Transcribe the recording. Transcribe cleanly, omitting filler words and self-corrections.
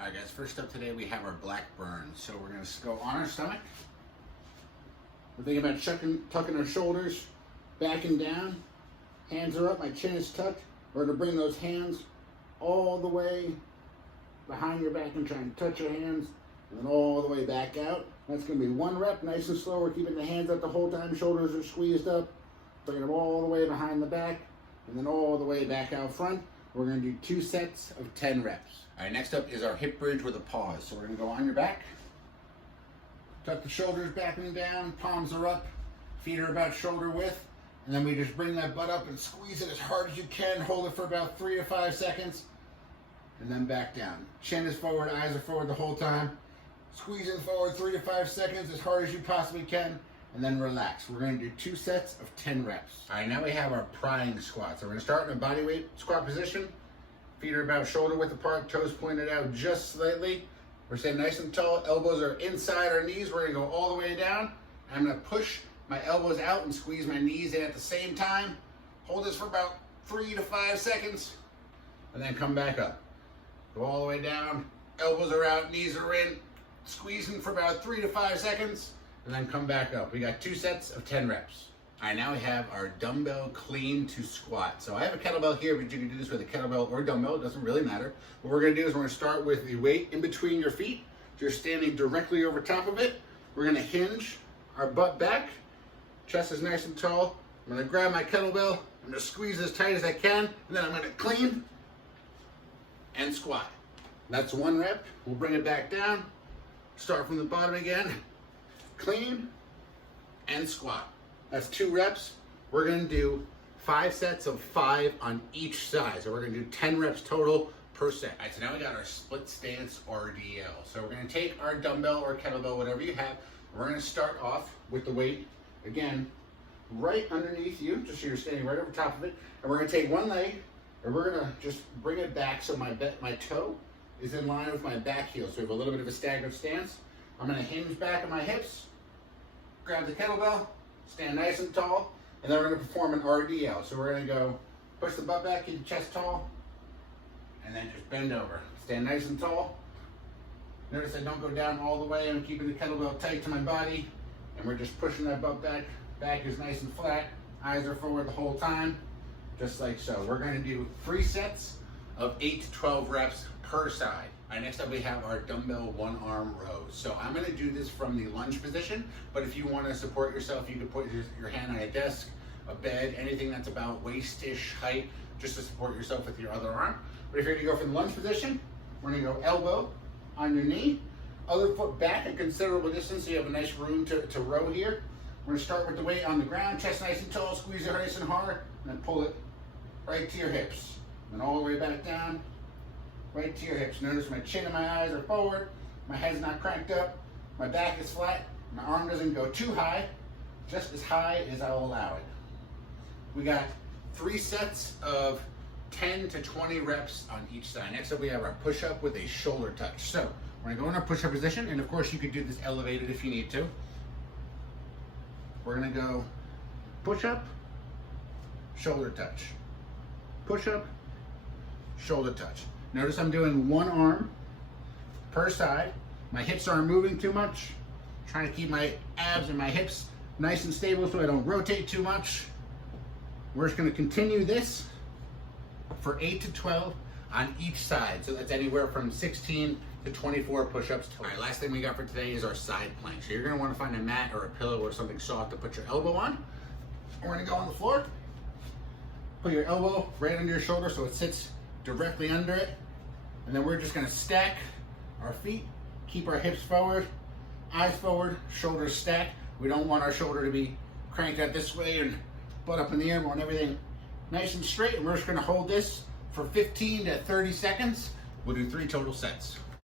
All right, guys, first up today we have our black burn. So we're gonna go on our stomach. We're thinking about tucking our shoulders back and down. Hands are up, my chin is tucked. We're gonna bring those hands all the way behind your back and try and touch your hands, and then all the way back out. That's gonna be one rep, nice and slow. We're keeping the hands up the whole time, shoulders are squeezed up. Bringing them all the way behind the back, and then all the way back out front. We're gonna do 2 sets of 10 reps. All right, next up is our hip bridge with a pause. So we're gonna go on your back, tuck the shoulders back and down, palms are up, feet are about shoulder width, and then we just bring that butt up and squeeze it as hard as you can, hold it for about 3 to 5 seconds, and then back down. Chin is forward, eyes are forward the whole time. Squeezing forward 3 to 5 seconds as hard as you possibly can, and then relax. We're gonna do 2 sets of 10 reps. All right, now we have our prying squat. So we're gonna start in a body weight squat position. Feet are about shoulder width apart, toes pointed out just slightly. We're staying nice and tall, elbows are inside our knees. We're gonna go all the way down. I'm gonna push my elbows out and squeeze my knees in at the same time. Hold this for about 3 to 5 seconds, and then come back up. Go all the way down, elbows are out, knees are in, squeezing for about 3 to 5 seconds, and then come back up. We got 2 sets of 10 reps. All right, now we have our dumbbell clean to squat. So I have a kettlebell here, but you can do this with a kettlebell or dumbbell, it doesn't really matter. What we're gonna do is we're gonna start with the weight in between your feet. So you're standing directly over top of it. We're gonna hinge our butt back, chest is nice and tall. I'm gonna grab my kettlebell, I'm gonna squeeze as tight as I can, and then I'm gonna clean and squat. That's 1 rep. We'll bring it back down, start from the bottom again, clean and squat. That's 2 reps. We're gonna do 5 sets of 5 on each side. So we're gonna do 10 reps total per set. All right, so now we got our split stance RDL. So we're gonna take our dumbbell or kettlebell, whatever you have. We're gonna start off with the weight, again, right underneath you, just so you're standing right over top of it. And we're gonna take one leg, and we're gonna just bring it back so my toe is in line with my back heel. So we have a little bit of a staggered stance. I'm gonna hinge back on my hips, grab the kettlebell, stand nice and tall, and then we're gonna perform an RDL. So we're gonna go push the butt back, keep the chest tall, and then just bend over. Stand nice and tall. Notice I don't go down all the way. I'm keeping the kettlebell tight to my body, and we're just pushing that butt back. Back is nice and flat. Eyes are forward the whole time, just like so. We're gonna do 3 sets of 8 to 12 reps per side. All right, next up we have our dumbbell 1-arm rows. So I'm gonna do this from the lunge position, but if you wanna support yourself, you can put your hand on a desk, a bed, anything that's about waist-ish height, just to support yourself with your other arm. But if you're gonna go from the lunge position, we're gonna go elbow on your knee, other foot back a considerable distance so you have a nice room to row here. We're gonna start with the weight on the ground, chest nice and tall, squeeze it nice and hard, and then pull it right to your hips. And all the way back down, right to your hips. Notice my chin and my eyes are forward, my head's not cranked up, my back is flat, my arm doesn't go too high, just as high as I'll allow it. We got 3 sets of 10 to 20 reps on each side. Next up we have our push-up with a shoulder touch. So we're gonna go in our push-up position, and of course you could do this elevated if you need to. We're gonna go push-up, shoulder touch, push-up, shoulder touch. Notice I'm doing 1 arm per side. My hips aren't moving too much. Trying to keep my abs and my hips nice and stable so I don't rotate too much. We're just gonna continue this for 8 to 12 on each side. So that's anywhere from 16 to 24 push-ups. All right, last thing we got for today is our side plank. So you're gonna wanna find a mat or a pillow or something soft to put your elbow on. We're gonna go on the floor. Put your elbow right under your shoulder so it sits directly under it, and then we're just gonna stack our feet, keep our hips forward, eyes forward, shoulders stacked. We don't want our shoulder to be cranked out this way and butt up in the air. We want everything nice and straight, and we're just gonna hold this for 15 to 30 seconds. We'll do 3 total sets.